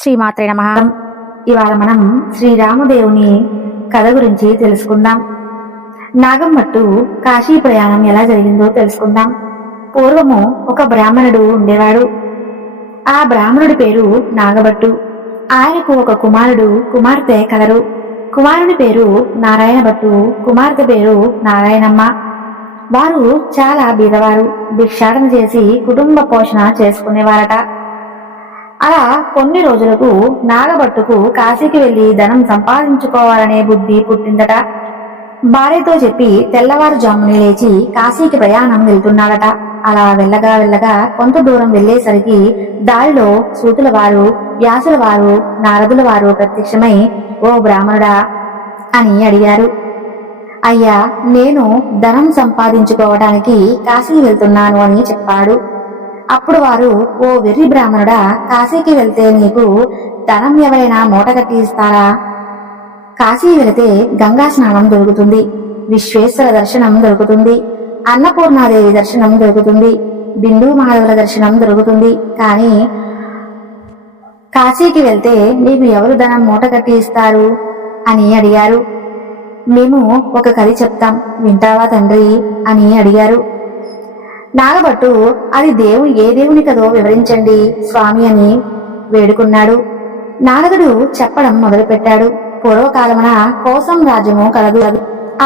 శ్రీమాత్రే నమః. ఇవాళ మనం శ్రీరామదేవుని కథ గురించి తెలుసుకుందాం. నాగంభట్టు కాశీ ప్రయాణం ఎలా జరిగిందో తెలుసుకుందాం. పూర్వము ఒక బ్రాహ్మణుడు ఉండేవాడు. ఆ బ్రాహ్మణుడి పేరు నాగభట్టు. ఆయనకు ఒక కుమారుడు కుమార్తె కలరు. కుమారుని పేరు నారాయణ భట్టు, కుమార్తె పేరు నారాయణమ్మ. వారు చాలా బీదవారు. భిక్షాటన చేసి కుటుంబ పోషణ చేసుకునేవారట. అలా కొన్ని రోజులకు నాగభట్టుకు కాశీకి వెళ్లి ధనం సంపాదించుకోవాలనే బుద్ధి పుట్టిందట. భార్యతో చెప్పి తెల్లవారుజామునే లేచి కాశీకి ప్రయాణం వెళ్తున్నాడట. అలా వెళ్ళగా కొంత దూరం వెళ్లేసరికి దారిలో సూతుల వారు, వ్యాసుల వారు, నారదుల వారు ప్రత్యక్షమై, ఓ బ్రాహ్మణుడా అని అడిగారు. అయ్యా, నేను ధనం సంపాదించుకోవడానికి కాశీ వెళ్తున్నాను అని చెప్పాడు. అప్పుడు వారు, ఓ వెర్రి బ్రాహ్మణుడా, కాశీకి వెళ్తే నీకు ధనం ఎవరైనా మూటగట్టి ఇస్తారా? కాశీ వెళితే గంగా స్నానం దొరుకుతుంది, విశ్వేశ్వర దర్శనం దొరుకుతుంది, అన్నపూర్ణాదేవి దర్శనం దొరుకుతుంది, బిందు మాధవుల దర్శనం దొరుకుతుంది. కానీ కాశీకి వెళ్తే నీకు ఎవరు ధనం మూటగట్టి ఇస్తారు అని అడిగారు. మేము ఒక కథ చెప్తాం, వింటావా తండ్రి అని అడిగారు. నాగభట్టు, అది ఏ దేవుని కదో వివరించండి స్వామి అని వేడుకున్నాడు. నారదుడు చెప్పడం మొదలుపెట్టాడు. పూర్వకాలమున కోసం రాజ్యము కలదు.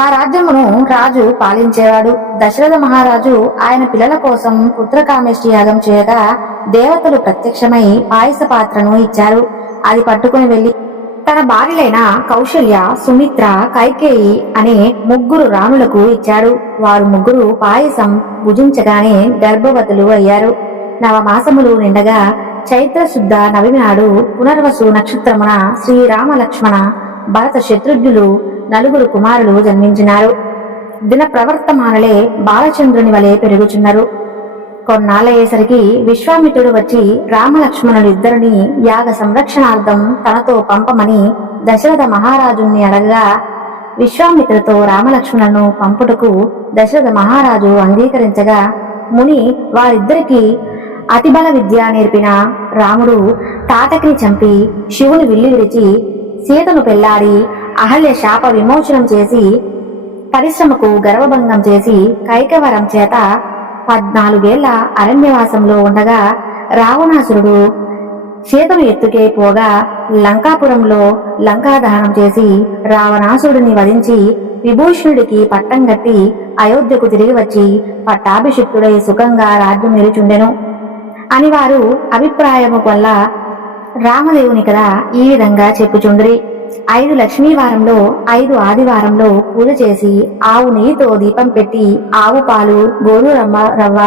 ఆ రాజ్యమును రాజు పాలించేవాడు. దశరథ మహారాజు ఆయన పిల్లల కోసం పుత్రకామేష్టి యాగం చేయగా దేవతలు ప్రత్యక్షమై పాయస పాత్రను ఇచ్చారు. అది పట్టుకుని వెళ్లి తన భార్యలైన కౌశల్య, సుమిత్ర, కైకేయి అనే ముగ్గురు రాణులకు ఇచ్చాడు. వారు ముగ్గురు పాయసం భుజించగానే గర్భవతులు అయ్యారు. నవమాసములు నిండగా చైత్ర శుద్ధ నవమి నాడు పునర్వసు నక్షత్రమున శ్రీరామ, లక్ష్మణ, భరత, శత్రుఘ్నులు నలుగురు కుమారులు జన్మించినారు. దిన ప్రవర్తమానులే బాలచంద్రుని వలె పెరుగుచున్నారు. కొన్నాళ్ళయ్యేసరికి విశ్వామిత్రుడు వచ్చి రామలక్ష్మణులిద్దరిని యాగ సంరక్షణార్థం తనతో పంపమని దశరథ మహారాజుని అడగగా, విశ్వామిత్రుతో రామలక్ష్మణులను పంపుటకు దశరథ మహారాజు అంగీకరించగా, ముని వారిద్దరికి అతిబల విద్య నేర్పిన రాముడు తాటకిని చంపి శివుని విల్లు విడిచి సీతను పెళ్లాడి అహల్య శాప విమోచనం చేసి పరిశ్రమకు గర్వభంగం చేసి కైకవరం చేత 14 ఏళ్ల అరణ్యవాసంలో ఉండగా రావణాసురుడు సీతను ఎత్తుకే పోగా లంకాపురంలో లంకాదహనం చేసి రావణాసురుడిని వధించి విభూషణుడికి పట్టం కట్టి అయోధ్యకు తిరిగి వచ్చి పట్టాభిషిక్తుడై సుఖంగా రాజ్యం నిలుచుండెను అని వారు అభిప్రాయము వల్ల రామదేవుని కథ ఈ విధంగా చెప్పుచుండ్రి. 5 లక్ష్మీవారంలో 5 ఆదివారంలో పూజ చేసి ఆవు నెయ్యితో దీపం పెట్టి ఆవు పాలు, గోరు రవ్వ,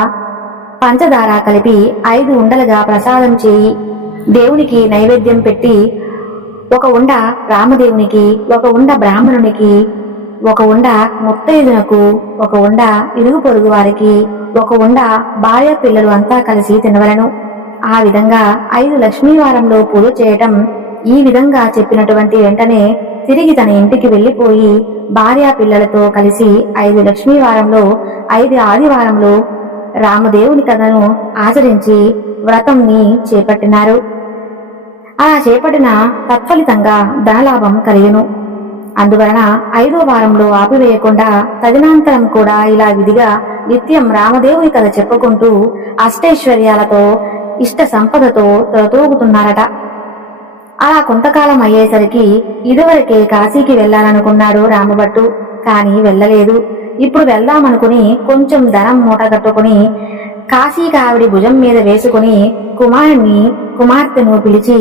పంచదార కలిపి 5 ఉండలుగా ప్రసాదం చేయి దేవునికి నైవేద్యం పెట్టి, ఒక ఉండ రామదేవునికి, ఒక ఉండ బ్రాహ్మణునికి, ఒక ఉండ ముత్తైదునకు, ఒక ఉండ ఇరుగు పొరుగు వారికి, ఒక ఉండ భార్య పిల్లలు అంతా కలిసి తినవలను. ఆ విధంగా 5 లక్ష్మీవారంలో పూజ చేయటం. ఈ విధంగా చెప్పినటువంటి వెంటనే తిరిగి తన ఇంటికి వెళ్లిపోయి భార్యా పిల్లలతో కలిసి 5 లక్ష్మీవారంలో 5 ఆదివారంలో రామదేవుని కథను ఆచరించి వ్రతంని చేపట్టినారు. అలా చేపట్టిన తత్ఫలితంగా ధనలాభం కలిగెను. అందువలన 5వ వారంలో ఆపివేయకుండా తదినాంతరం కూడా ఇలా విధిగా నిత్యం రామదేవుని కథ చెప్పుకుంటూ అష్టైశ్వర్యాలతో ఇష్ట సంపదతో తొలతూగుతున్నారట. అలా కొంతకాలం అయ్యేసరికి ఇదివరకే కాశీకి వెళ్లాలనుకున్నాడు రామభట్టు. కాని వెళ్ళలేదు. ఇప్పుడు వెళ్దామనుకుని కొంచెం ధనం మూటగట్టుకుని కాశీకి ఆవిడి భుజం మీద వేసుకుని కుమార్తెను పిలిచి,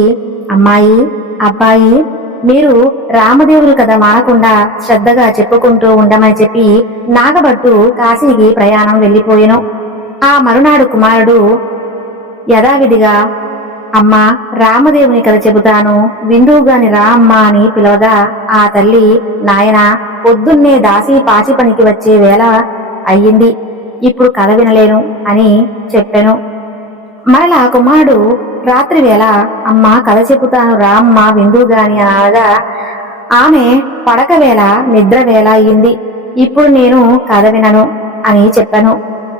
అమ్మాయి, అబ్బాయి, మీరు రామదేవుని కథ మానకుండా శ్రద్ధగా చెప్పుకుంటూ ఉండమని చెప్పి నాగభట్టు కాశీకి ప్రయాణం వెళ్లిపోయెను. ఆ మరునాడు కుమారుడు యథావిధిగా, అమ్మా, రామదేవుని కథ చెబుతాను, విందువుగాని రా అమ్మా అని పిలవగా ఆ తల్లి, నాయనా, పొద్దున్నే దాసి పాచి పనికి వచ్చే వేళ అయ్యింది, ఇప్పుడు కథ వినలేను అని చెప్పెను. మరలా కుమారుడు రాత్రి వేళ, అమ్మా, కథ చెబుతాను రా అమ్మా, విందువుగాని అని అనగా ఆమె పడక వేళ, నిద్ర వేళ అయ్యింది, ఇప్పుడు నేను కథ వినను అని చెప్పాను.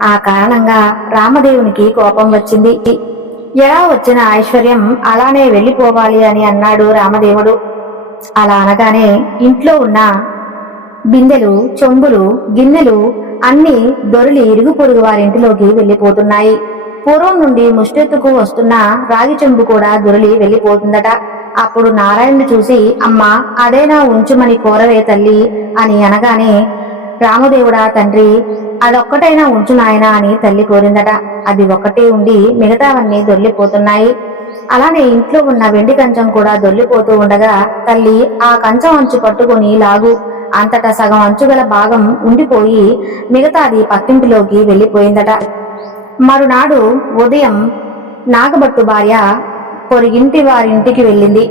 ఆ కారణంగా రామదేవునికి కోపం వచ్చింది. ఎలా వచ్చిన ఐశ్వర్యం అలానే వెళ్ళిపోవాలి అని అన్నాడు రామదేవుడు. అలా అనగానే ఇంట్లో ఉన్న బిందెలు, చెంబులు, గిన్నెలు అన్నీ దొరిలి ఇరుగు పొరుగు వారింటిలోకి వెళ్ళిపోతున్నాయి. పూర్వం నుండి ముష్టెత్తుకు వస్తున్న రాగి చెంబు కూడా దొరిలి వెళ్ళిపోతుందట. అప్పుడు నారాయణుడు చూసి, అమ్మా అదేనా ఉంచుమని కోరవే తల్లి అని అనగానే, రామదేవుడా తండ్రి, అదొక్కటైనా ఉంచు నాయనా అని తల్లి కోరిందట. అది ఒక్కటే ఉండి మిగతావన్నీ దొర్లిపోతున్నాయి. అలానే ఇంట్లో ఉన్న వెండి కంచం కూడా దొర్లిపోతూ ఉండగా, తల్లి ఆ కంచం అంచు పట్టుకుని లాగు. అంతటా సగం అంచుగల భాగం ఉండిపోయి మిగతాది పక్కింటిలోకి వెళ్ళిపోయిందట. మరునాడు ఉదయం నాగభట్టు భార్య పొరిగింటి వారింటికి వెళ్ళింది.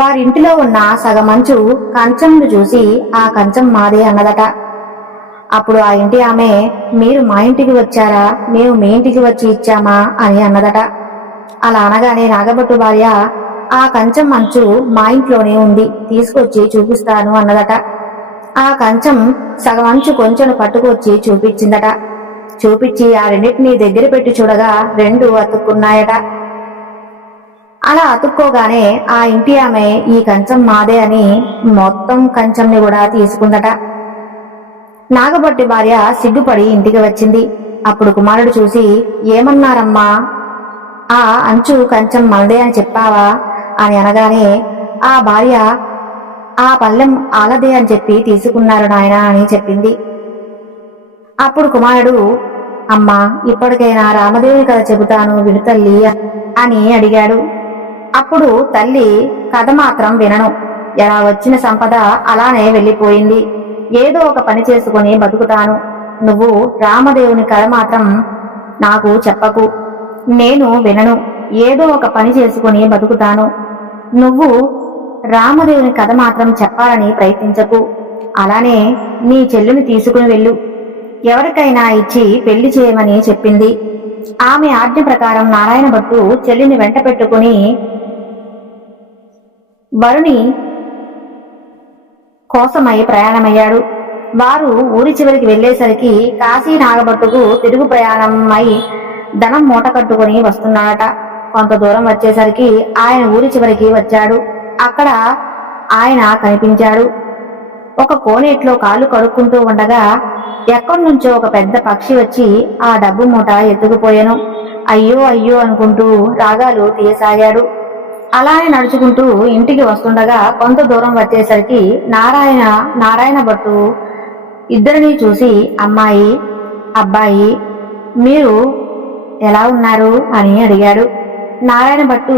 వారింటిలో ఉన్న సగమంచు కంచంను చూసి, ఆ కంచం మాదే అన్నదట. అప్పుడు ఆ ఇంటి ఆమె, మీరు మా ఇంటికి వచ్చారా, మేము మీ ఇంటికి వచ్చి ఇచ్చామా అని అన్నదట. అలా అనగానే నాగభట్టు భార్య, ఆ కంచం అంచు మా ఇంట్లోనే ఉంది, తీసుకొచ్చి చూపిస్తాను అన్నదట. ఆ కంచం సగం అంచు కొంచెం పట్టుకొచ్చి చూపించిందట. చూపించి ఆ రెండింటినీ దగ్గర పెట్టి చూడగా రెండు అతుక్కున్నాయట. అలా అతుక్కోగానే ఆ ఇంటి ఆమె, ఈ కంచం మాదే అని మొత్తం కంచంని కూడా తీసుకుందట. నాగభట్టి భార్య సిగ్గుపడి ఇంటికి వచ్చింది. అప్పుడు కుమారుడు చూసి, ఏమన్నారమ్మా, ఆ అంచు కంచం మనదే అని చెప్పావా అని అనగానే, ఆ భార్య, ఆ పళ్ళెం ఆలదే అని చెప్పి తీసుకున్నారు నాయన అని చెప్పింది. అప్పుడు కుమారుడు, అమ్మా ఇప్పటికైనా రామదేవుని కథ చెబుతాను విను తల్లి అని అడిగాడు. అప్పుడు తల్లి, కథ మాత్రం వినను, ఎలా వచ్చిన సంపద అలానే వెళ్ళిపోయింది, ఏదో ఒక పని చేసుకుని బతుకుతాను, నువ్వు రామదేవుని కథ మాత్రం నాకు చెప్పకు, నేను వినను, ఏదో ఒక పని చేసుకుని బతుకుతాను, నువ్వు రామదేవుని కథ మాత్రం చెప్పాలని ప్రయత్నించకు, అలానే నీ చెల్లిని తీసుకుని వెళ్ళు, ఎవరికైనా ఇచ్చి పెళ్లి చేయమని చెప్పింది. ఆమె ఆజ్ఞ ప్రకారం నారాయణ భట్టు చెల్లిని వెంట పెట్టుకుని వరుని కోసమై ప్రయాణమయ్యాడు. వారు ఊరి చివరికి వెళ్లేసరికి కాశీ నాగభట్టుకు తిరుగు ప్రయాణమై ధనం మూట కట్టుకుని వస్తున్నాడట. కొంత దూరం వచ్చేసరికి ఆయన ఊరి చివరికి వచ్చాడు. అక్కడ ఆయన కనిపించాడు. ఒక కోనేట్లో కాళ్ళు కడుక్కుంటూ ఉండగా ఎక్కడి నుంచో ఒక పెద్ద పక్షి వచ్చి ఆ డబ్బు మూట ఎత్తుకుపోయాను. అయ్యో అయ్యో అనుకుంటూ రాగాలు తీయసాగాడు. అలానే నడుచుకుంటూ ఇంటికి వస్తుండగా కొంత దూరం వచ్చేసరికి నారాయణ భట్టు ఇద్దరిని చూసి, అమ్మాయి, అబ్బాయి, మీరు ఎలా ఉన్నారు అని అడిగాడు. నారాయణ భట్టు,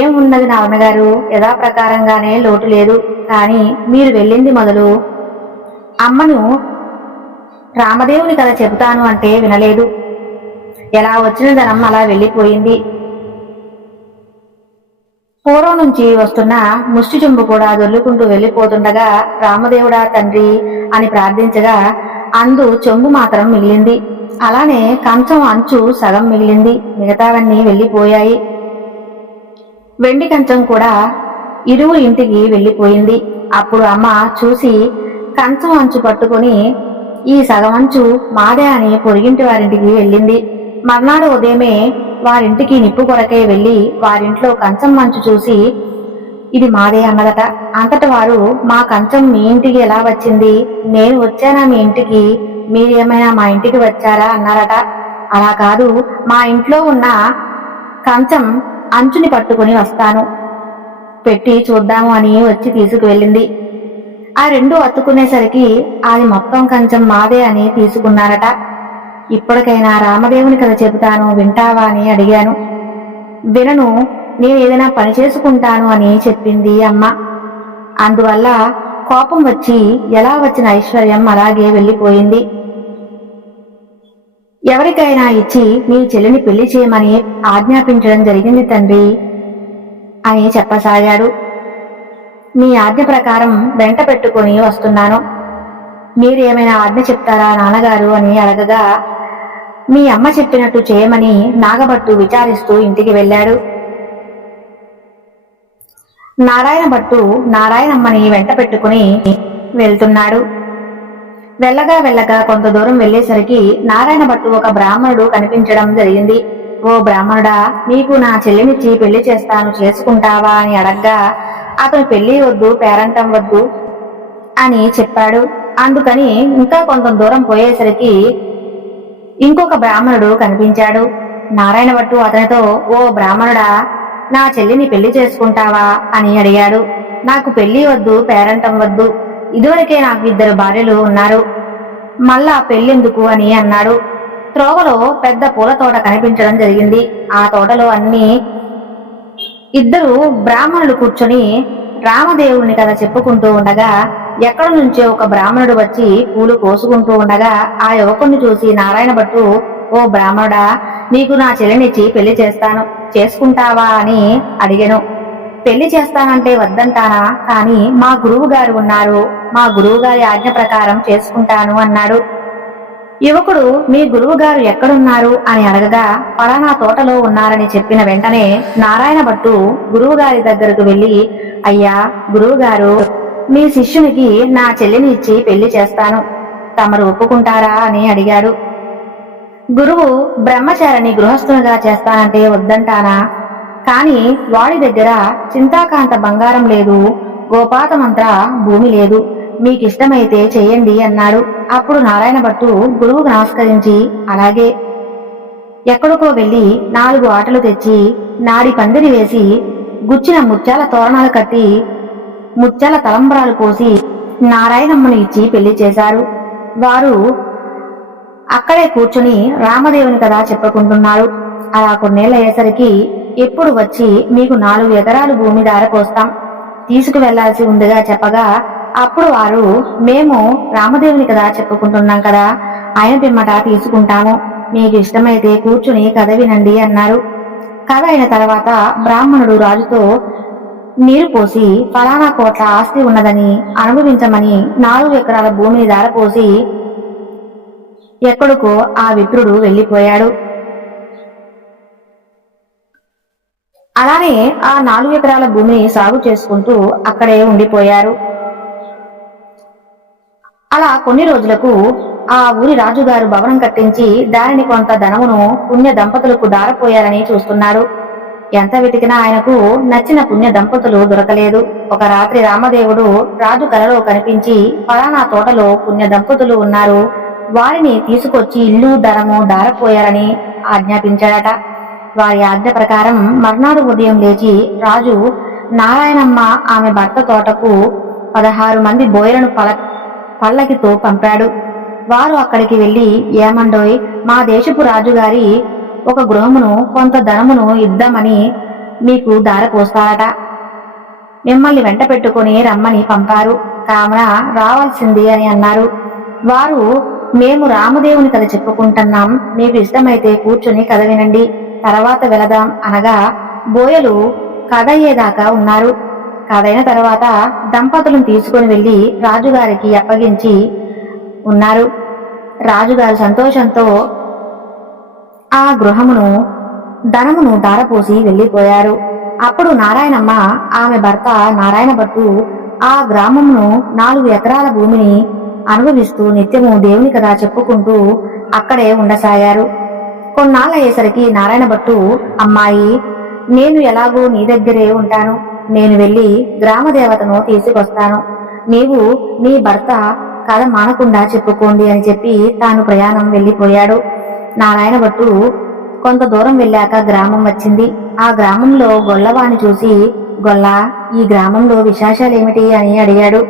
ఏం ఉన్నది నాన్నగారు, యథాప్రకారంగానే లోటు లేదు, కానీ మీరు వెళ్ళింది మొదలు అమ్మను రామదేవుని కథ చెబుతాను అంటే వినలేదు, ఎలా వచ్చిన ధనం అలా వెళ్ళిపోయింది. పూర్వం నుంచి వస్తున్న ముష్టి చెంబు కూడా దొల్లుకుంటూ వెళ్ళిపోతుండగా రామదేవుడా తండ్రి అని ప్రార్థించగా అందు చెంబు మాత్రం మిగిలింది. అలానే కంచం అంచు సగం మిగిలింది, మిగతావన్నీ వెళ్ళిపోయాయి. వెండి కంచం కూడా ఇరువు ఇంటికి వెళ్ళిపోయింది. అప్పుడు అమ్మ చూసి కంచం అంచు పట్టుకుని, ఈ సగం అంచు మాదే అని పొరిగింటి వారింటికి వెళ్ళింది. మర్నాడు ఉదయమే వారింటికి నిప్పు కొరకే వెళ్లి వారింట్లో కంచం మంచు చూసి, ఇది మాదే అన్నదట. అంతట వారు, మా కంచం మీ ఇంటికి ఎలా వచ్చింది, నేను వచ్చానా మీ ఇంటికి, మీరేమైనా మా ఇంటికి వచ్చారా అన్నారట. అలా కాదు, మా ఇంట్లో ఉన్న కంచం అంచుని పట్టుకుని వస్తాను, పెట్టి చూద్దాము అని వచ్చి తీసుకువెళ్ళింది. ఆ రెండు అత్తుకునేసరికి అది మొత్తం కంచం మాదే అని తీసుకున్నారట. ఇప్పటికైనా రామదేవుని కథ చెబుతాను వింటావా అని అడిగాను. వినను, నేను ఏదైనా పని చేసుకుంటాను అని చెప్పింది అమ్మ. అందువల్ల కోపం వచ్చి ఎలా వచ్చిన ఐశ్వర్యం అలాగే వెళ్ళిపోయింది. ఎవరికైనా ఇచ్చి నీ చెల్లిని పెళ్లి చేయమని ఆజ్ఞాపించడం జరిగింది తండ్రి అని చెప్పసాగాడు. మీ ఆజ్ఞ ప్రకారం వెంట పెట్టుకుని వస్తున్నాను, మీరేమైనా ఆజ్ఞ చెప్తారా నాన్నగారు అని అడగగా, మీ అమ్మ చెప్పినట్టు చేయమని నాగభట్టు విచారిస్తూ ఇంటికి వెళ్ళాడు. నారాయణ భట్టు నారాయణమ్మని వెంట పెట్టుకుని వెళ్తున్నాడు. వెళ్ళగా కొంత దూరం వెళ్లేసరికి నారాయణ భట్టు ఒక బ్రాహ్మణుడు కనిపించడం జరిగింది. ఓ బ్రాహ్మణుడా, నీకు నా చెల్లినిచ్చి పెళ్లి చేస్తాను, చేసుకుంటావా అని అడగ్గా అతను పెళ్లి వద్దు, పేరంటం వద్దు అని చెప్పాడు. అందుకని ఇంకా కొంత దూరం పోయేసరికి ఇంకొక బ్రాహ్మణుడు కనిపించాడు. నారాయణ భట్టు అతనితో, ఓ బ్రాహ్మణుడా, నా చెల్లిని పెళ్లి చేసుకుంటావా అని అడిగాడు. నాకు పెళ్లి వద్దు, పేరంటం వద్దు, ఇదివరకే నాకు 2 భార్యలు ఉన్నారు, మళ్ళా పెళ్ళెందుకు అని అన్నాడు. త్రోవలో పెద్ద పూల తోట కనిపించడం జరిగింది. ఆ తోటలో అన్ని 2 బ్రాహ్మణులు కూర్చొని రామదేవుని కథ చెప్పుకుంటూ ఉండగా ఎక్కడి నుంచో ఒక బ్రాహ్మణుడు వచ్చి పూలు కోసుకుంటూ ఉండగా ఆ యువకుణ్ణి చూసి నారాయణ భట్టు, ఓ బ్రాహ్మణుడా, నీకు నా చెల్లినిచ్చి పెళ్లి చేస్తాను, చేసుకుంటావా అని అడిగాను. పెళ్లి చేస్తానంటే వద్దంటానా, కానీ మా గురువు గారు ఉన్నారు, మా గురువు గారి ఆజ్ఞ ప్రకారం చేసుకుంటాను అన్నాడు. యువకుడు, మీ గురువు గారు ఎక్కడున్నారు అని అడగగా పలానా తోటలో ఉన్నారని చెప్పిన వెంటనే నారాయణ భట్టు గురువు గారి దగ్గరకు వెళ్లి, అయ్యా గురువుగారు, మీ శిష్యునికి నా చెల్లిని ఇచ్చి పెళ్లి చేస్తాను, తమరు ఒప్పుకుంటారా అని అడిగాడు. గురువు, బ్రహ్మచారిని గృహస్థునిగా చేస్తానంటే వద్దంటానా, కాని వాడి దగ్గర చింతాకాంత బంగారం లేదు, గోపాత మంత్ర భూమి లేదు, మీకిష్టమైతే చెయ్యండి అన్నాడు. అప్పుడు నారాయణ భట్టు గురువుకు నమస్కరించి, అలాగే ఎక్కడికో వెళ్లి 4 ఆటలు తెచ్చి నాడి పందిరి వేసి గుచ్చిన ముత్యాల తోరణాలు కట్టి ముత్యాల తలంబరాలు పోసి నారాయణమ్మను ఇచ్చి పెళ్లి చేశారు. వారు అక్కడే కూర్చుని రామదేవుని కథ చెప్పుకుంటున్నారు. అలా కొన్నేళ్లయ్యేసరికి ఎప్పుడు వచ్చి మీకు 4 ఎకరాలు భూమి దారపోస్తాం, తీసుకువెళ్లాల్సి ఉందిగా చెప్పగా అప్పుడు వారు, మేము రామదేవుని కథ చెప్పుకుంటున్నాం కదా, ఆయన పిమ్మట తీసుకుంటాము, మీకు ఇష్టమైతే కూర్చుని కథ వినండి అన్నారు. కథ అయిన తర్వాత బ్రాహ్మణుడు రాజుతో నీరు పోసి ఫలానా కోట్ల ఆస్తి ఉన్నదని అనుభవించమని 4 ఎకరాల భూమిని దారపోసి ఎక్కడికో ఆ విప్రుడు వెళ్లిపోయాడు. అలానే ఆ 4 ఎకరాల భూమిని సాగు చేసుకుంటూ అక్కడే ఉండిపోయారు. అలా కొన్ని రోజులకు ఆ ఊరి రాజుగారు భవనం కట్టించి దానిని కొంత ధనమును పుణ్య దంపతులకు దారపోయారని చూస్తున్నాడు. ఎంత వెతికినా ఆయనకు నచ్చిన పుణ్య దంపతులు దొరకలేదు. ఒక రాత్రి రామదేవుడు రాజు కలలో కనిపించి ఫలానా తోటలో పుణ్య దంపతులు ఉన్నారు, వారిని తీసుకొచ్చి ఇల్లు ధనము దారపోయారని ఆజ్ఞాపించాడట. వారి ఆజ్ఞ ప్రకారం మర్నాడు ఉదయం లేచి రాజు నారాయణమ్మ ఆమె భర్త తోటకు 16 మంది బోయలను పల్లకితో పంపాడు. వారు అక్కడికి వెళ్లి, ఏమండోయ్, మా దేశపు రాజుగారి ఒక గృహమును కొంత ధనమును ఇద్దామని మీకు దారపోస్తారట, మిమ్మల్ని వెంట పెట్టుకుని రమ్మని పంపారు, కావున రావాల్సింది అని అన్నారు. వారు, మేము రామదేవుని కథ చెప్పుకుంటున్నాం, మీకు ఇష్టమైతే కూర్చుని కథ వినండి, తర్వాత వెళదాం అనగా బోయలు కథ అయ్యేదాకా ఉన్నారు. కథైన తర్వాత దంపతులను తీసుకుని వెళ్లి రాజుగారికి అప్పగించి ఉన్నారు. రాజుగారు సంతోషంతో ఆ గృహమును ధనమును దారపోసి వెళ్లిపోయారు. అప్పుడు నారాయణమ్మ ఆమె భర్త నారాయణ భట్టు ఆ గ్రామమును 4 ఎకరాల భూమిని అనుభవిస్తూ నిత్యము దేవుని కథ చెప్పుకుంటూ అక్కడే ఉండసాగారు. కొన్నాళ్ళయ్యేసరికి నారాయణ భట్టు, అమ్మాయి, నేను ఎలాగూ నీ దగ్గరే ఉంటాను, నేను వెళ్లి గ్రామదేవతను తీసుకొస్తాను, నీవు నీ భర్త కథ మానకుండా చెప్పుకోండి అని చెప్పి తాను ప్రయాణం వెళ్లిపోయాడు. నారాయణ భట్టు కొంత దూరం వెళ్ళాక గ్రామం వచ్చింది. ఆ గ్రామంలో గొల్లవాణ్ణి చూసి, గొల్ల, ఈ గ్రామంలో విశేషాలేమిటి అని అడిగాడు.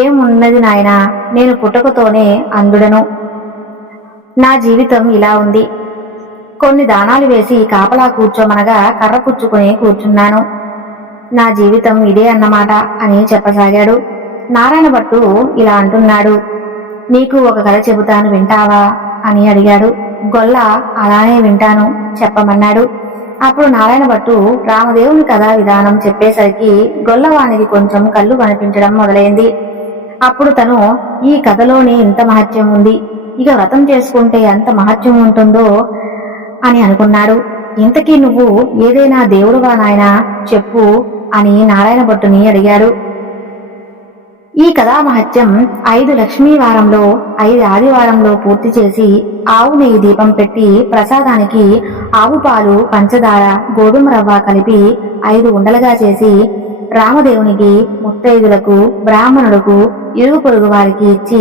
ఏమున్నది నాయనా, నేను పుట్టకతోనే అందుడను, నా జీవితం ఇలా ఉంది, కొన్ని దానాలు వేసి కాపలా కూర్చోమనగా కర్ర పుచ్చుకుని కూర్చున్నాను, నా జీవితం ఇదే అన్నమాట అని చెప్పసాగాడు. నారాయణ భట్టు ఇలా అంటున్నాడు, నీకు ఒక కథ చెబుతాను, వింటావా అని అడిగాడు. గొల్ల, అలానే వింటాను, చెప్పమన్నాడు. అప్పుడు నారాయణ భట్టు రామదేవుని కథా విధానం చెప్పేసరికి గొల్లవానికి కొంచెం కళ్ళు కనిపించడం మొదలైంది. అప్పుడు తను, ఈ కథలోనే ఇంత మహత్యం ఉంది, ఇక వ్రతం చేసుకుంటే ఎంత మహత్యం ఉంటుందో అని అనుకున్నాడు. ఇంతకీ నువ్వు ఏదైనా దేవుడువా నాయనా, చెప్పు అని నారాయణ భట్టుని అడిగాడు. ఈ కథామహత్యం 5 లక్ష్మీ వారంలో 5 ఆదివారంలో పూర్తి చేసి ఆవు నెయ్యి దీపం పెట్టి ప్రసాదానికి ఆవు పాలు పంచదార గోధుమ రవ్వ కలిపి 5 ఉండలుగా చేసి రామదేవునికి ముత్తైదులకు బ్రాహ్మణులకు ఇరుగు పొరుగు వారికి ఇచ్చి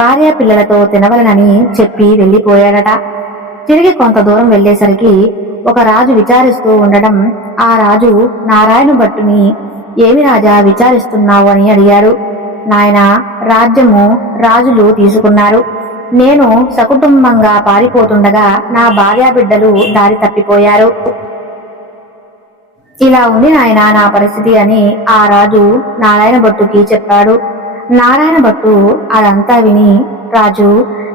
భార్య పిల్లలతో తినవలనని చెప్పి వెళ్లిపోయాడట. తిరిగి కొంత దూరం వెళ్లేసరికి ఒక రాజు విచారిస్తూ ఉండడం ఆ రాజు నారాయణ భట్టుని ఏమి రాజా విచారిస్తున్నావు అని అడిగాడు. నాయనా, రాజ్యము రాజులు తీసుకున్నారు. నేను సకుటుంబంగా పారిపోతుండగా నా భార్యా బిడ్డలు దారి తప్పిపోయారు. ఇలా ఉంది నాయనా నా పరిస్థితి అని ఆ రాజు నారాయణ భట్టుకి చెప్పాడు. నారాయణ భట్టు అదంతా విని, రాజు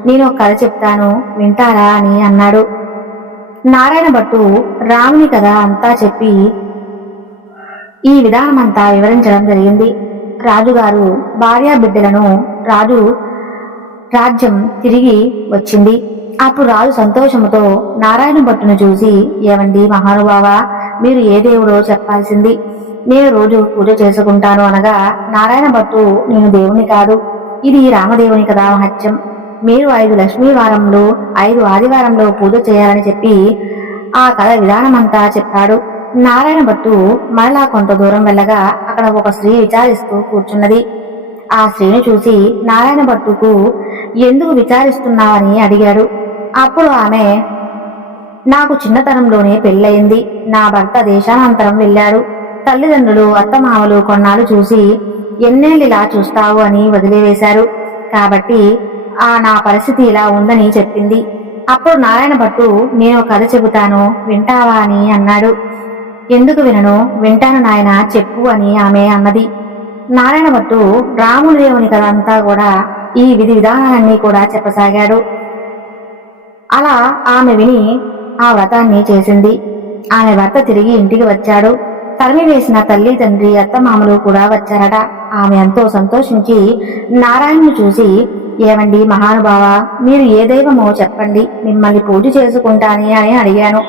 నేను ఒక కథ చెప్తాను వింటారా అని అన్నాడు. నారాయణ భట్టు రాముని కథ అంతా చెప్పి ఈ విధానమంతా వివరించడం జరిగింది. రాజుగారు భార్యా బిడ్డలను రాజ్యం తిరిగి వచ్చింది. అప్పుడు రాజు సంతోషముతో నారాయణ భట్టును చూసి, ఏవండి మహానుభావ, మీరు ఏ దేవుడో చెప్పాల్సింది, నేను రోజు పూజ చేసుకుంటాను అనగా నారాయణ భట్టు నేను దేవుని కాదు, ఇది రామదేవుని కదా మహత్యం, మీరు 5 లక్ష్మీ వారంలో 5 ఆదివారంలో పూజ చేయాలని చెప్పి ఆ కథ విధానమంతా చెప్పాడు. నారాయణ భట్టు మరలా కొంత దూరం వెళ్ళగా అక్కడ ఒక స్త్రీ విచారిస్తూ కూర్చున్నది. ఆ స్త్రీని చూసి నారాయణ భట్టుకు ఎందుకు విచారిస్తున్నావని అడిగాడు. అప్పుడు ఆమె, నాకు చిన్నతనంలోనే పెళ్ళయింది. నా భర్త దేశానంతరం వెళ్ళాడు. తల్లిదండ్రులు అత్తమామలు కొన్నాళ్ళు చూసి ఎన్నేళ్ళిలా చూస్తావు అని వదిలివేశారు. కాబట్టి నా పరిస్థితి ఇలా ఉందని చెప్పింది. అప్పుడు నారాయణ భట్టు నేను కథ చెబుతాను వింటావా అని అన్నాడు. ఎందుకు వినను, వింటాను నాయన చెప్పు అని ఆమె అన్నది. నారాయణ భట్టు రాముని దేవుని కథ అంతా కూడా ఈ విధి విధానాలన్నీ కూడా చెప్పసాగాడు. అలా ఆమె విని ఆ వ్రతాన్ని చేసింది. ఆమె భర్త తిరిగి ఇంటికి వచ్చాడు. తరిమి వేసిన తల్లి తండ్రి అత్తమామలు కూడా వచ్చారట. ఆమె ఎంతో సంతోషించి నారాయణను చూసి, ఏమండి మహానుభావ, మీరు ఏ దైవమో చెప్పండి, మిమ్మల్ని పూజ చేసుకుంటాని అని అడిగాను.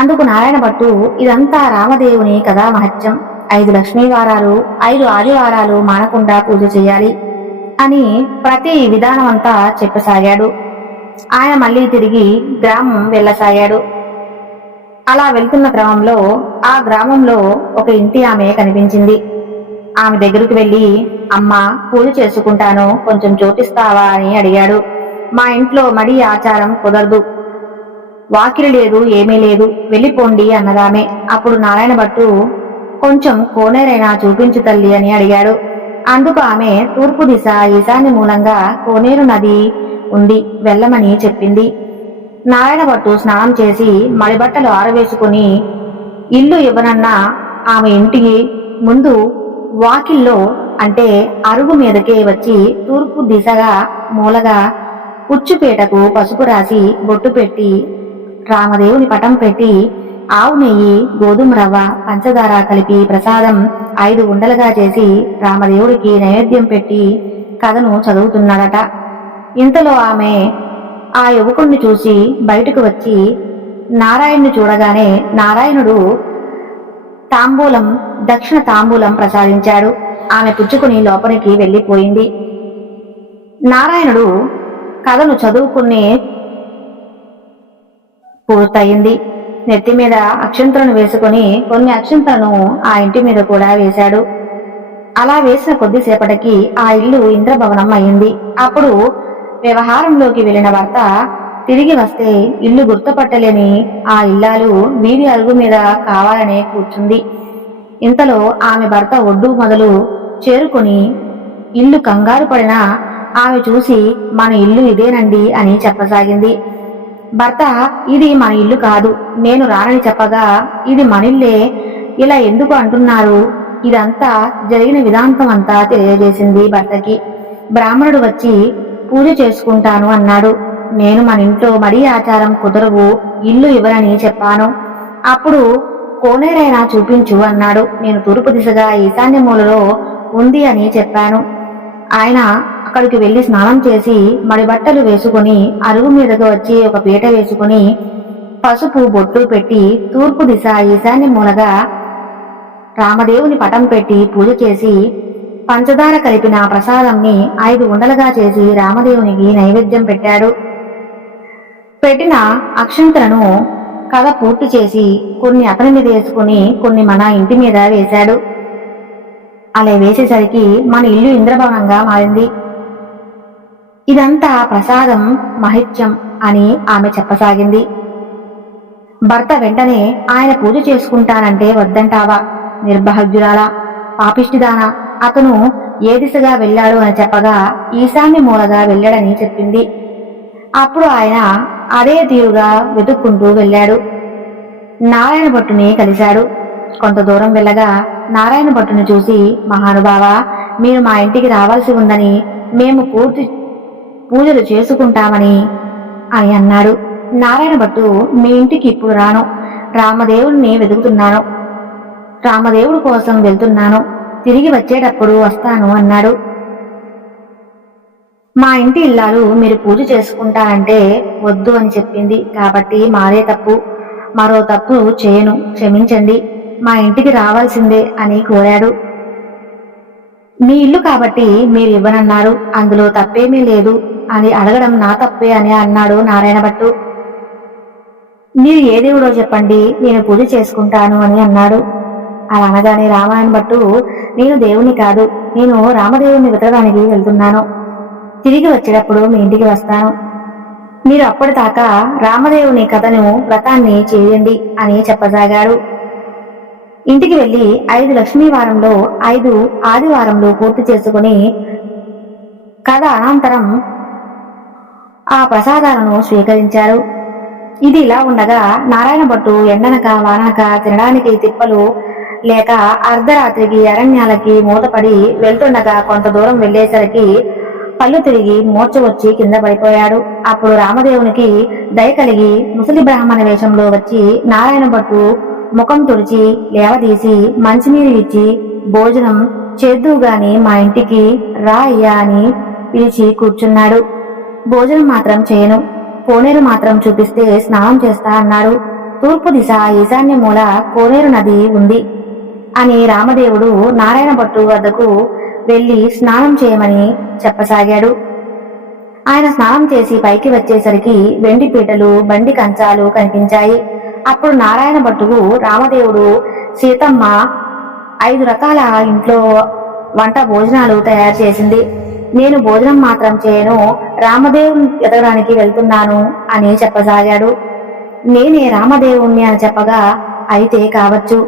అందుకు నారాయణ భట్టు ఇదంతా రామదేవుని కథా మహత్యం, 5 లక్ష్మీ వారాలు 5 ఆదివారాలు మానకుండా పూజ చేయాలి అని ప్రతి విధానం అంతా చెప్పసాగాడు. ఆయన మళ్ళీ తిరిగి గ్రామం వెళ్ళసాగాడు. అలా వెళ్తున్న క్రమంలో ఆ గ్రామంలో ఒక ఇంటి ఆమె కనిపించింది. ఆమె దగ్గరకు వెళ్లి, అమ్మా పూజ చేసుకుంటాను, కొంచెం చోటిస్తావా అని అడిగాడు. మా ఇంట్లో మడి ఆచారం కుదరదు, వాకిలి లేదు, ఏమీ లేదు, వెళ్ళిపోండి అన్నదామె. అప్పుడు నారాయణ భట్టు కొంచెం కోనేరైనా చూపించు తల్లి అని అడిగాడు. అందుకు ఆమె తూర్పు దిశ ఈశాన్య మూలంగా కోనేరు నది ఉంది, వెళ్ళమని చెప్పింది. నారాయణ భట్టు స్నానం చేసి మడిబట్టలు ఆరవేసుకుని ఇల్లు ఇవ్వనన్నా ఆమె ఇంటికి ముందు వాకిల్లో అంటే అరుగు మీదకే వచ్చి తూర్పు దిశగా మూలగా పుచ్చుపేటకు పసుపు రాసి బొట్టు పెట్టి రామదేవుని పటం పెట్టి ఆవు నెయ్యి గోధుమ రవ్వ పంచదార కలిపి ప్రసాదం 5 ఉండలుగా చేసి రామదేవుడికి నైవేద్యం పెట్టి కథను చదువుతున్నాడట. ఇంతలో ఆమె ఆ యువకుణ్ణి చూసి బయటకు వచ్చి నారాయణ్ణి చూడగానే నారాయణుడు తాంబూలం దక్షిణ తాంబూలం ప్రసాదించాడు. ఆమె పుచ్చుకుని లోపలికి వెళ్లిపోయింది. నారాయణుడు కథను చదువుకునే పూర్తయింది. నెత్తి మీద అక్షంతలను వేసుకుని కొన్ని అక్షంతలను ఆ ఇంటి మీద కూడా వేశాడు. అలా వేసిన కొద్దిసేపటికి ఆ ఇల్లు ఇంద్రభవనం అయింది. అప్పుడు వ్యవహారంలోకి వెళ్లిన భర్త తిరిగి వస్తే ఇల్లు గుర్తుపట్టలేని ఆ ఇల్లాలు వీధి అరుగు మీద కావాలనే కూర్చుంది. ఇంతలో ఆమె భర్త ఒడ్డు మొదలు చేరుకుని ఇల్లు కంగారు పడినా ఆమె చూసి మన ఇల్లు ఇదేనండి అని చెప్పసాగింది. భర్త ఇది మన ఇల్లు కాదు, నేను రానని చెప్పగా ఇది మనిల్లే, ఇలా ఎందుకు అంటున్నారు, ఇదంతా జరిగిన విధాంతం అంతా తెలియజేసింది భర్తకి. బ్రాహ్మణుడు వచ్చి పూజ చేసుకుంటాను అన్నాడు. నేను మన ఇంట్లో మడి ఆచారం కుదరవు, ఇల్లు ఇవ్వరని చెప్పాను. అప్పుడు కోనేరైనా చూపించు అన్నాడు. నేను తూర్పు దిశగా ఈశాన్య మూలలో ఉంది అని చెప్పాను. ఆయన అక్కడికి వెళ్లి స్నానం చేసి మడిబట్టలు వేసుకుని అరుగు మీదకు వచ్చి ఒక పీట వేసుకుని పసుపు బొట్టు పెట్టి తూర్పు దిశ ఈశాన్య మూలగా రామదేవుని పటం పెట్టి పూజ చేసి పంచదార కలిపిన ప్రసాదంని 5 ఉండలుగా చేసి రామదేవునికి నైవేద్యం పెట్టాడు. పెట్టిన అక్షంతలను కథ పూర్తి చేసి కొన్ని అతని మీద వేసుకుని కొన్ని మన ఇంటి మీద వేశాడు. అలా వేసేసరికి మన ఇల్లు ఇంద్రభవనంగా మారింది. ఇదంతా ప్రసాదం మహిత్యం అని ఆమె చెప్పసాగింది. భర్త వెంటనే ఆయన పూజ చేసుకుంటానంటే వద్దంటావా, నిర్భాగ్యురాలా, పాపిష్టిదానా, అతను ఏ దిశగా వెళ్ళాడు అని చెప్పగా ఈశాన్య మూలగా వెళ్ళాడని చెప్పింది. అప్పుడు ఆయన అదే తీరుగా వెతుక్కుంటూ వెళ్ళాడు. నారాయణ భట్టుని కలిశాడు. కొంత దూరం వెళ్ళగా నారాయణ భట్టుని చూసి, మహానుభావ, మీరు మా ఇంటికి రావాల్సి ఉందని, మేము పూజలు చేసుకుంటామని అని అన్నాడు. నారాయణ భట్టు, మీ ఇంటికి ఇప్పుడు రాను, రామదేవుడిని వెతుకుతున్నాను, రామదేవుడి కోసం వెళ్తున్నాను, తిరిగి వచ్చేటప్పుడు వస్తాను అన్నాడు. మా ఇంటి ఇల్లాలు మీరు పూజ చేసుకుంటానంటే వద్దు అని చెప్పింది. కాబట్టి మాదే తప్పు, మరో తప్పు చేయను, క్షమించండి, మా ఇంటికి రావాల్సిందే అని కోరాడు. మీ ఇల్లు కాబట్టి మీరు ఇవ్వనన్నారు, అందులో తప్పేమీ లేదు అని అడగడం నా తప్పే అని అన్నాడు నారాయణ భట్టు. మీరు ఏ దేవుడో చెప్పండి, నేను పూజ చేసుకుంటాను అని అన్నాడు. అలా అనగానే రామాయణ భట్టు, నేను దేవుని కాదు, నేను రామదేవుని వెతకడానికి వెళ్తున్నాను, తిరిగి వచ్చేటప్పుడు మీ ఇంటికి వస్తాను, మీరు అప్పటిదాకా రామదేవుని కథను వ్రతాన్ని చేయండి అని చెప్పసాగాడు. ఇంటికి వెళ్లి 5 లక్ష్మీవారంలో 5 ఆదివారంలో పూర్తి చేసుకుని కథ అనంతరం ఆ ప్రసాదాలను స్వీకరించారు. ఇది ఇలా ఉండగా నారాయణ భట్టు ఎండనక వానక తినడానికి తిప్పలు లేక అర్ధరాత్రికి అరణ్యాలకి మూతపడి వెళ్తుండగా కొంత దూరం వెళ్లేసరికి కళ్ళు తిరిగి మూర్ఛ వచ్చి కింద పడిపోయాడు. అప్పుడు రామదేవునికి దయ కలిగి ముసలి బ్రాహ్మణ వేషంలో వచ్చి నారాయణ భట్టు ముఖం తుడిచి లేవదీసి మంచినీరు ఇచ్చి, భోజనం చేద్దువు గాని మా ఇంటికి రా అయ్యా అని పిలిచి కూర్చున్నాడు. భోజనం మాత్రం చేయను, కోనేరు మాత్రం చూపిస్తే స్నానం చేస్తా అన్నాడు. తూర్పు దిశ ఈశాన్య మూల కోనేరు నది ఉంది అని రామదేవుడు నారాయణ భట్టు వద్దకు వెళ్లి స్నానం చేయమని చెప్పసాగాడు. ఆయన స్నానం చేసి పైకి వచ్చేసరికి వెండి పీటలు, బండి కంచాలు కనిపించాయి. అప్పుడు నారాయణ భట్టుకు రామదేవుడు, సీతమ్మ 5 రకాల ఇంట్లో వంట భోజనాలు తయారు చేసింది, నేను భోజనం మాత్రం చేయను, రామదేవుని ఎదగడానికి వెళ్తున్నాను అని చెప్పసాగాడు. నేనే రామదేవుణ్ణి అని చెప్పగా, అయితే కావచ్చు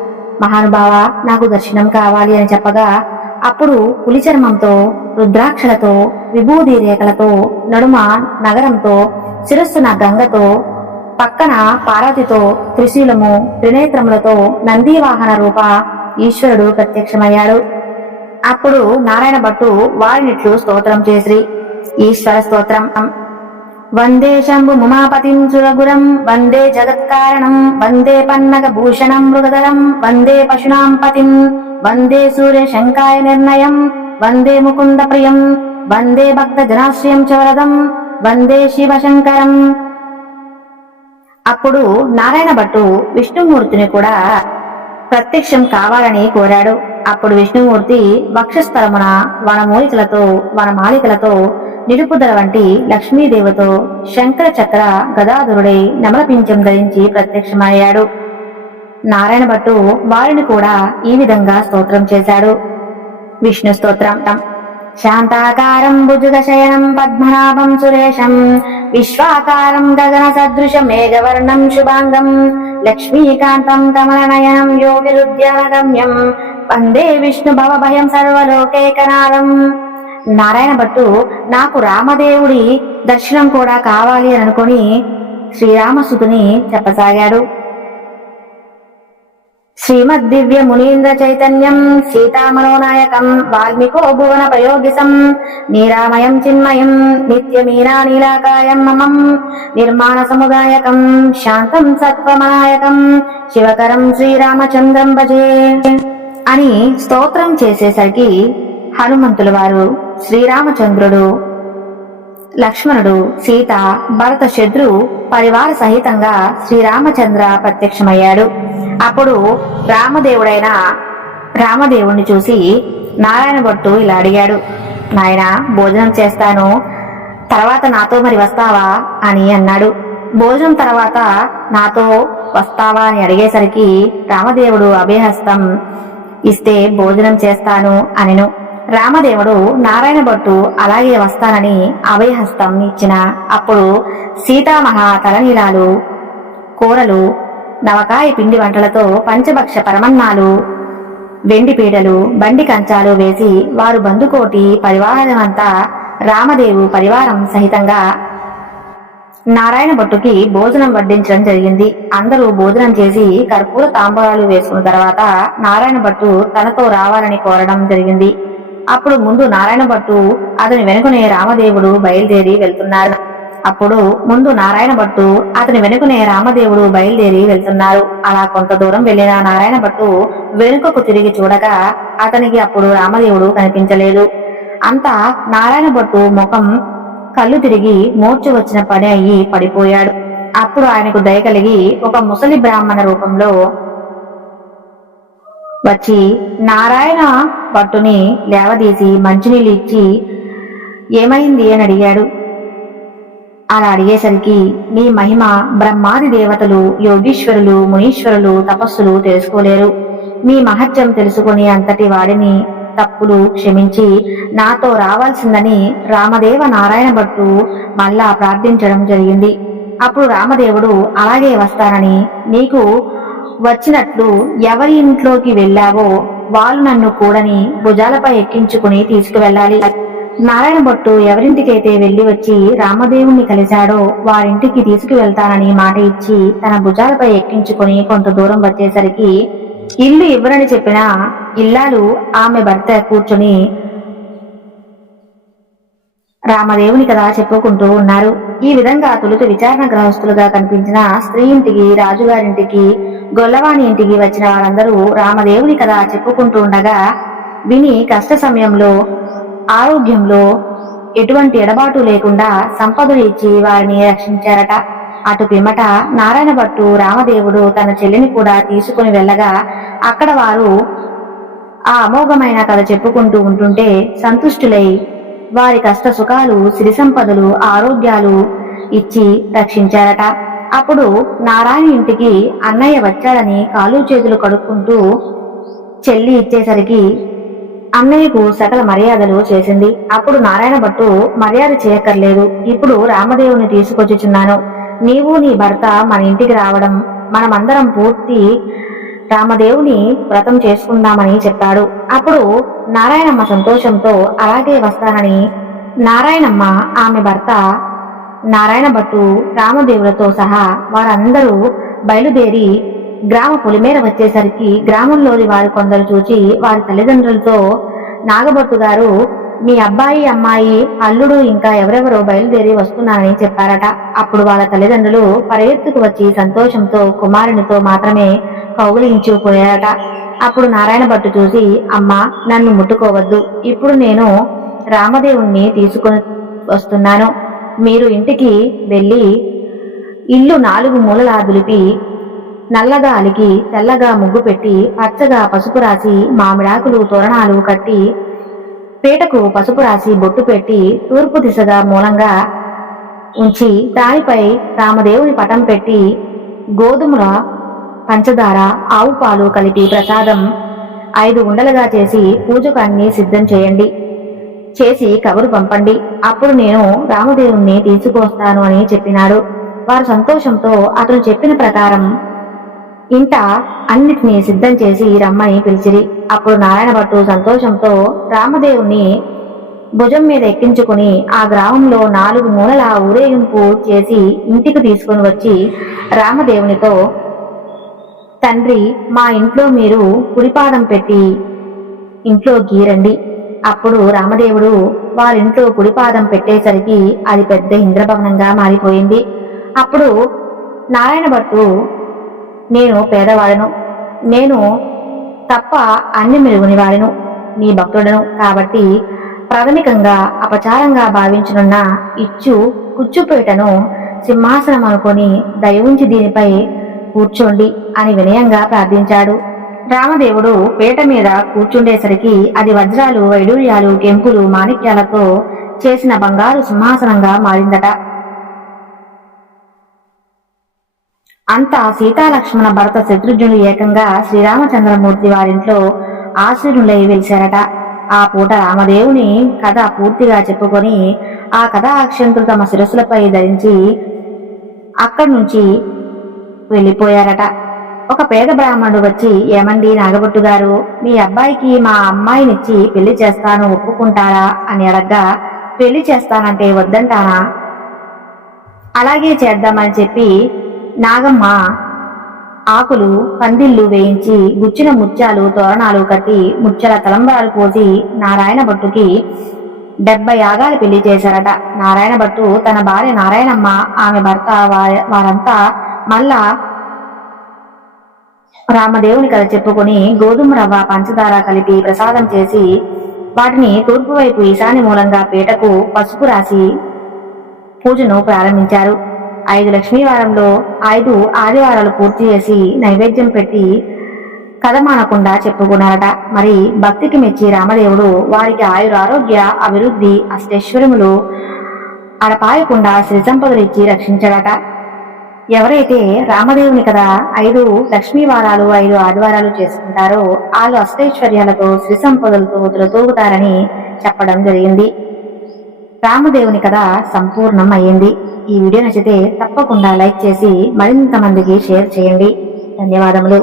మహానుభావ, నాకు దర్శనం కావాలి అని చెప్పగా, అప్పుడు పులి చర్మంతో, రుద్రాక్షలతో, విభూది రేఖలతో, నడుమ నగరంతో, శిరస్సున గంగతో, పక్కన పార్వతితో, త్రిశూలము, త్రినేత్రములతో నందివాహన రూప ఈశ్వరుడు ప్రత్యక్షమయ్యాడు. అప్పుడు నారాయణ భట్టు వారినిట్లు స్తోత్రం చేసి, ఈశ్వర స్తోత్రం. వందే శంభు ముమాపతిం సురగురం, వందే జగత్కారణం, వందే పన్నగ భూషణం మృగధరం, వందే పశునాం పతిం, వందే సూర్య శంకాయ నిర్ణయం, వందే ముకుంద ప్రియం, వందే భక్త జనాశ్రయం చ వరదం, వందే శివశంకరం. అప్పుడు నారాయణ భట్టు విష్ణుమూర్తిని కూడా ప్రత్యక్షం కావాలని కోరాడు. అప్పుడు విష్ణుమూర్తి వక్షస్థలమున వనమూలికలతో, వనమాలికలతో, నిరుపుదల వంటి లక్ష్మీదేవితో, శంకర చక్ర గదాధరుడై నెమలపించం ధరించి ప్రత్యక్షమయ్యాడు. నారాయణ భట్టు వారిని కూడా ఈ విధంగా స్తోత్రం చేశాడు. విష్ణు స్తోత్రం. శాంతాకారం భుజగశయనం పద్మనాభం సురేశం, విశ్వాకారం గగన సదృశ మేఘవర్ణం శుభాంగం, లక్ష్మీకాంతం కమలనయనం యోగిరుద్యానగమ్యం, వందే విష్ణు భవభయం సర్వలోకైకనాథం. నారాయణ భట్టు నాకు రామదేవుడి దర్శనం కూడా కావాలి అని అనుకుని శ్రీరామసుతుని చెప్పసాగాడు. శ్రీమద్దివ్య మునీంద్ర చైతన్యం సీతామనోనాయకం వాల్మీకో భువన ప్రయోగిసం నీరామయం చిన్మయం నిత్యమీనా నీలాకాయం మమం నిర్మాణ సముదాయకం శాంతం సత్వమనాయకం శివకరం శ్రీరామచంద్రం భజే అని స్తోత్రం చేసేసరికి హనుమంతుల వారు, శ్రీరామచంద్రుడు, లక్ష్మణుడు, సీత, భరత, శత్రు పరివార సహితంగా శ్రీరామచంద్ర ప్రత్యక్షమయ్యాడు. అప్పుడు రామదేవుడిని చూసి నారాయణ భట్టు ఇలా అడిగాడు. నాయనా, భోజనం చేస్తాను, తర్వాత నాతో మరి వస్తావా అని అన్నాడు. భోజనం తర్వాత నాతో వస్తావా అని అడిగేసరికి రామదేవుడు అభయహస్తం ఇస్తే భోజనం చేస్తాను అనెను. రామదేవుడు నారాయణ భట్టు అలాగే వస్తానని అభయహస్తం ఇచ్చిన అప్పుడు సీతామహ తలనీలాలు, కూరలు, నవకాయ పిండి వంటలతో పంచభక్ష పరమన్నాలు, వెండి పీడలు, బండి కంచాలు వేసి వారు బంధుకోటి పరివారమంతా రామదేవు పరివారం సహితంగా నారాయణ భట్టుకి భోజనం వడ్డించడం జరిగింది. అందరూ భోజనం చేసి కర్పూర తాంబూలాలు వేసుకున్న తర్వాత నారాయణ భట్టు తనతో రావాలని కోరడం జరిగింది. అప్పుడు ముందు నారాయణ భట్టు అతని వెనుకనే రామదేవుడు బయలుదేరి వెళ్తున్నారు. అలా కొంత దూరం వెళ్లిన నారాయణ భట్టు వెనుకకు తిరిగి చూడగా అతనికి అప్పుడు రామదేవుడు కనిపించలేదు. అంతా నారాయణ భట్టు ముఖం కళ్ళు తిరిగి మూర్ఛ వచ్చిన పని అయ్యి పడిపోయాడు. అప్పుడు ఆయనకు దయ కలిగి ఒక ముసలి బ్రాహ్మణ రూపంలో వచ్చి నారాయణ భట్టుని లేవదీసి మంచినీళ్ళు ఇచ్చి ఏమైంది అని అడిగాడు. అలా అడిగేసరికి నీ మహిమ బ్రహ్మాది దేవతలు, యోగీశ్వరులు, మునీశ్వరులు తపస్సులు తెలుసుకోలేరు. మీ మహత్యం తెలుసుకుని అంతటి వాడిని తప్పులు క్షమించి నాతో రావాల్సిందని రామదేవ నారాయణ భట్టు మళ్ళా ప్రార్థించడం జరిగింది. అప్పుడు రామదేవుడు అలాగే వస్తానని, నీకు వచ్చినట్లు ఎవరి ఇంట్లోకి వెళ్ళావో వాళ్ళు నన్ను కూడని భుజాలపై ఎక్కించుకుని తీసుకువెళ్ళాలి. నారాయణ భట్టు ఎవరింటికైతే వెళ్లి వచ్చి రామదేవుణ్ణి కలిశాడో వారింటికి తీసుకువెళ్తానని మాట ఇచ్చి తన భుజాలపై ఎక్కించుకుని కొంత దూరం వచ్చేసరికి ఇల్లు ఇవ్వరని చెప్పిన ఇల్లాలు ఆమె భర్త కూర్చుని రామదేవుని కథ చెప్పుకుంటూ ఉన్నారు. ఈ విధంగా తొలుత విచారణ గ్రహస్థులుగా కనిపించిన స్త్రీ ఇంటికి, రాజుగారింటికి, గొల్లవాణి ఇంటికి వచ్చిన వారందరూ రామదేవుని కథ చెప్పుకుంటూ ఉండగా విని కష్ట సమయంలో, ఆరోగ్యంలో ఎటువంటి ఎడబాటు లేకుండా సంపదలు ఇచ్చి వారిని రక్షించారట. అటు పిమ్మట నారాయణ భట్టు రామదేవుడు తన చెల్లిని కూడా తీసుకుని వెళ్ళగా అక్కడ వారు ఆ అమోఘమైన కథ చెప్పుకుంటూ ఉంటుంటే సంతుష్టులై వారి కష్ట సుఖాలు, సిరి సంపదలు, ఆరోగ్యాలు ఇచ్చి రక్షించారట. అప్పుడు నారాయణ ఇంటికి అన్నయ్య వచ్చాడని కాలు చేతులు కడుక్కుంటూ చెల్లి ఇచ్చేసరికి అన్నయ్యకు సకల మర్యాదలు చేసింది. అప్పుడు నారాయణ భట్టు మర్యాద చేయక్కర్లేదు, ఇప్పుడు రామదేవుని తీసుకొచ్చుచున్నాను, నీవు నీ భర్త మన ఇంటికి రావడం, మనమందరం పూర్తి రామదేవుని వ్రతం చేసుకుందామని చెప్పాడు. అప్పుడు నారాయణమ్మ సంతోషంతో అలాగే వస్తానని నారాయణమ్మ, ఆమె భర్త నారాయణ భట్టు, రామదేవులతో సహా వారందరూ బయలుదేరి గ్రామ పొలిమేర వచ్చేసరికి గ్రామంలోని వారు కొందరు చూచి వారి తల్లిదండ్రులతో నాగభట్టు గారు మీ అబ్బాయి, అమ్మాయి, అల్లుడు ఇంకా ఎవరెవరో బయలుదేరి వస్తున్నారని చెప్పారట. అప్పుడు వాళ్ళ తల్లిదండ్రులు పరిగెత్తుకు వచ్చి సంతోషంతో కుమారునితో మాత్రమే కౌగిలించుకుపోయారట. అప్పుడు నారాయణ భట్టు చూసి, అమ్మా, నన్ను ముట్టుకోవద్దు, ఇప్పుడు నేను రామదేవుణ్ణి తీసుకుని వస్తున్నాను. మీరు ఇంటికి వెళ్ళి ఇల్లు 4 మూలలా దులిపి నల్లగా అలికి తెల్లగా ముగ్గు పెట్టి పచ్చగా పసుపు రాసి మామిడాకులు తోరణాలు కట్టి పీటకు పసుపు రాసి బొట్టు పెట్టి తూర్పు దిశగా మూలంగా ఉంచి దానిపై రామదేవుని పటం పెట్టి గోధుమల, పంచదార, ఆవు పాలు కలిపి ప్రసాదం 5 ఉండలుగా చేసి పూజకు అన్ని సిద్ధం చేయండి, చేసి కబురు పంపండి. అప్పుడు నేను రామదేవుణ్ణి తీసుకొస్తాను అని చెప్పినాడు. వారు సంతోషంతో అతను చెప్పిన ప్రకారం ఇంట అన్నిటినీ సిద్ధం చేసి రమ్మని పిలిచిరి. అప్పుడు నారాయణ భట్టు సంతోషంతో రామదేవుణ్ణి భుజం మీద ఎక్కించుకుని ఆ గ్రామంలో 4 మూలల ఊరేగింపు చేసి ఇంటికి తీసుకుని వచ్చి రామదేవునితో, తండ్రి, మా ఇంట్లో మీరు కుడిపాదం పెట్టి ఇంట్లో గీరండి. అప్పుడు రామదేవుడు వారింట్లో కుడిపాదం పెట్టేసరికి అది పెద్ద ఇంద్రభవనంగా మారిపోయింది. అప్పుడు నారాయణ భట్టు, నేను పేదవాడను, నేను తప్ప అన్ని మెరుగునివాడను, నీ భక్తుడను కాబట్టి ప్రాథమికంగా అపచారంగా భావించనున్న ఇచ్చు కుచ్చుపేటను సింహాసనం అనుకొని దయ ఉంచి దీనిపై కూర్చోండి అని వినయంగా ప్రార్థించాడు. రామదేవుడు పీట మీద కూర్చుండేసరికి అది వజ్రాలు, వైడూర్యాలు, కెంపులు, మాణిక్యాలతో చేసిన బంగారు సింహాసనంగా మారిందట. అంతా సీతాలక్ష్మణ భరత శత్రుఘ్నులు ఏకంగా శ్రీరామచంద్రమూర్తి వారింట్లో ఆశ్రయులై వెలిశారట. ఆ పూట రామదేవుని కథ పూర్తిగా చెప్పుకొని ఆ కథ అక్షంతులు తమ శిరస్సులపై ధరించి అక్కడి నుంచి వెళ్ళిపోయారట. ఒక పేద బ్రాహ్మణుడు వచ్చి, ఏమండి నాగభట్టు గారు, మీ అబ్బాయికి మా అమ్మాయినిచ్చి పెళ్లి చేస్తాను, ఒప్పుకుంటారా అని అడగ్గా, పెళ్లి చేస్తానంటే వద్దంటానా? అలాగే చేద్దామని చెప్పి నాగమ్మ ఆకులు పందిళ్లు వేయించి గుచ్చిన ముత్యాలు తోరణాలు కట్టి ముత్యాల తలంబరాలు పోసి నారాయణ భట్టుకి 70 యాగాలు పెళ్లి చేశారట. నారాయణ భట్టు తన భార్య నారాయణమ్మ, ఆమె భర్త వారంతా మళ్ళా రామదేవుని కథ చెప్పుకొని గోధుమ రవ్వ పంచదార కలిపి ప్రసాదం చేసి వాటిని తూర్పు వైపు ఈశాన్య మూలంగా పీటకు పసుపు రాసి పూజను ప్రారంభించారు. 5 లక్ష్మీవారంలో 5 ఆదివారాలు పూర్తి చేసి నైవేద్యం పెట్టి కథ మానకుండా చెప్పుకున్నారట. మరి భక్తికి మెచ్చి రామదేవుడు వారికి ఆయురారోగ్య అభివృద్ధి అష్టైశ్వర్యములు అడపాయకుండా శ్రీ సంపదలు ఇచ్చి రక్షించాడట. ఎవరైతే రామదేవుని కథ 5 లక్ష్మీవారాలు 5 ఆదివారాలు చేసుకుంటారో వాళ్ళు అష్టైశ్వర్యాలతో శ్రీ సంపదలతో తులతూగుతారని చెప్పడం జరిగింది. రామదేవుని కథ సంపూర్ణం అయ్యింది. ఈ వీడియో నచ్చితే తప్పకుండా లైక్ చేసి మరింత మందికి షేర్ చేయండి. ధన్యవాదములు.